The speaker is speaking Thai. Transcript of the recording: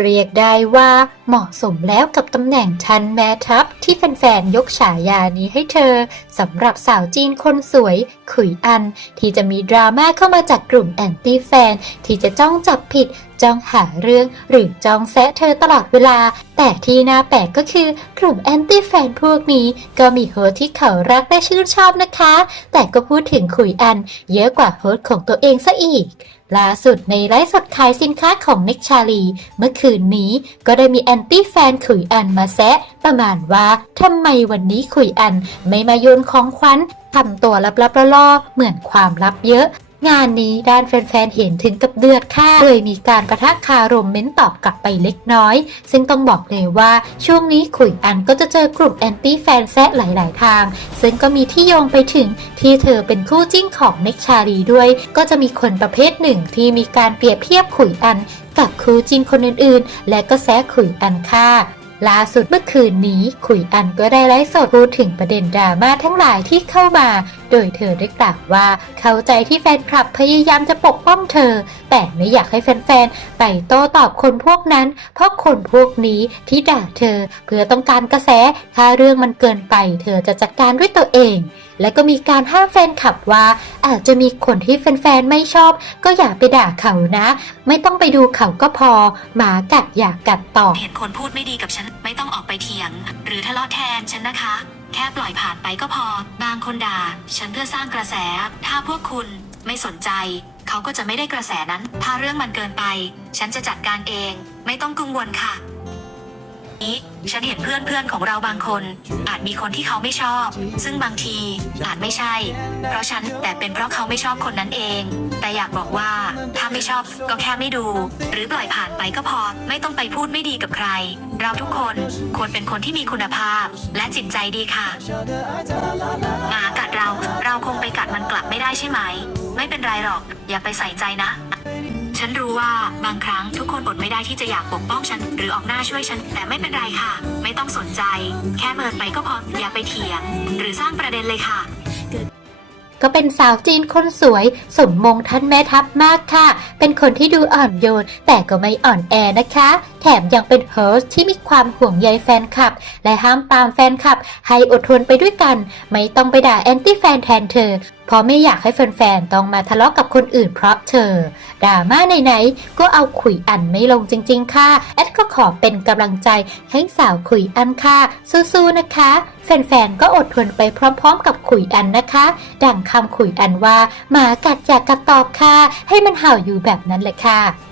เรียกได้ว่าเหมาะสมแล้วกับตำแหน่งทันแม่ทัพที่แฟนๆยกฉายานี้ให้เธอสำหรับสาวจีนคนสวย ขุยอัน ที่จะมีดราม่าเข้ามาจากกลุ่มแอนตี้แฟน ที่จะจ้องจับผิด จ้องหาเรื่องหรือจ้องแซะเธอตลอดเวลา แต่ที่น่าแปลกก็คือกลุ่มแอนตี้แฟนพวกนี้ ก็มีโฮสที่เขารักและชื่นชอบนะคะ แต่ก็พูดถึงขุยอัน เยอะกว่าโฮสของตัวเองซะอีกล่าสุดในไลฟ์สดขายสินค้าของนิกชาลี เมื่อคืนนี้ก็ได้มีแอนตี้แฟนขุยอันมาแซะ ประมาณว่าทำไมวันนี้ขุยอันไม่มาโยนของขวัญทำตัวลับๆล่อๆเหมือนความลับเยอะ งานนี้ด้านแฟนๆ เห็นถึงกับเดือดค่ะเลยมีการประทะคารมเม้นตอบกลับไปเล็กน้อย ซึ่งต้องบอกเลยว่าช่วงนี้ขุยอันก็จะเจอกลุ่มแอนตี้แฟนแซะหลายๆ ทาง ซึ่งก็มีที่โยงไปถึงที่เธอเป็นคู่จิ้นของเน็กชาลีด้วย ก็จะมีคนประเภทหนึ่งที่มีการเปรียบเทียบขุยอัน กับคู่จิ้นคนอื่นๆ และก็แซะขุยอันค่ะล่าสุดเมื่อคืนนี้ขุยอันก็ได้ไลฟ์สดพูดถึงประเด็นดราม่าทั้งหลายที่เข้ามา โดยเธอได้กล่าวว่าเข้าใจที่แฟนคลับพยายามจะปกป้องเธอ แต่ไม่อยากให้แฟนๆไปโต้ตอบคนพวกนั้น เพราะคนพวกนี้ที่ด่าเธอ เพื่อต้องการกระแส ถ้าเรื่องมันเกินไป เธอจะจัดการด้วยตัวเอง และก็มีการห้ามแฟนคลับว่า อาจจะมีคนที่แฟนๆไม่ชอบ ก็อย่าไปด่าเขานะ ไม่ต้องไปดูเขาก็พอ หมากัดอย่ากัดต่อเห็นคนพูดไม่ดีกับฉันไม่ต้องออกไปเถียง หรือทะเลาะแทนฉันนะคะ แค่ปล่อยผ่านไปก็พอ บางคนด่า ฉันเพื่อสร้างกระแส ถ้าพวกคุณไม่สนใจ เขาก็จะไม่ได้กระแสนั้น ถ้าเรื่องมันเกินไป ฉันจะจัดการเอง ไม่ต้องกังวลค่ะ นี้ ฉันเห็นเพื่อนเพื่อนของเราบางคน อาจมีคนที่เขาไม่ชอบ ซึ่งบางทีอาจไม่ใช่ เพราะฉันแต่เป็นเพราะเขาไม่ชอบคนนั้นเอง แต่อยากบอกว่าถ้าไม่ชอบก็แค่ไม่ดู หรือปล่อยผ่านไปก็พอ ไม่ต้องไปพูดไม่ดีกับใคร เราทุกคนควรเป็นคนที่มีคุณภาพ และจิตใจดีค่ะหมากัดเรา เราคงไปกัดมันกลับไม่ได้ใช่ไหม ไม่เป็นไรหรอก อย่าไปใส่ใจนะ ฉันรู้ว่าบางครั้งทุกคน ไม่ได้ที่จะอยากปกป้องฉัน หรือออกหน้าช่วยฉัน แต่ไม่เป็นไรค่ะ ไม่ต้องสนใจ แค่เมินไปก็พอ อย่าไปเถียง หรือสร้างประเด็นเลยค่ะก็เป็นสาวจีนคนสวย สมมงท่านแม่ทัพมากค่ะ เป็นคนที่ดูอ่อนโยน แต่ก็ไม่อ่อนแอนะคะแถมยังเป็นโฮสต์ที่มีความห่วงใยแฟนคลับ และห้ามปามแฟนคลับ ให้อดทนไปด้วยกัน ไม่ต้องไปด่าแอนตี้แฟนแทนเธอ เพราะไม่อยากให้แฟนๆ ต้องมาทะเลาะกับคนอื่นเพราะเธอดราม่าไหนๆ ก็เอาขุยอันไม่ลงจริง ๆ ค่ะ แอดก็ขอเป็นกำลังใจให้สาวขุยอันค่ะ สู้ๆ นะคะ แฟนๆ ก็อดทนไปพร้อมๆ กับขุยอันนะคะ ดั่งคำขุยอันว่าหมากัดอยากกัดตอบค่ะ ให้มันเห่าอยู่แบบนั้นเลยค่ะ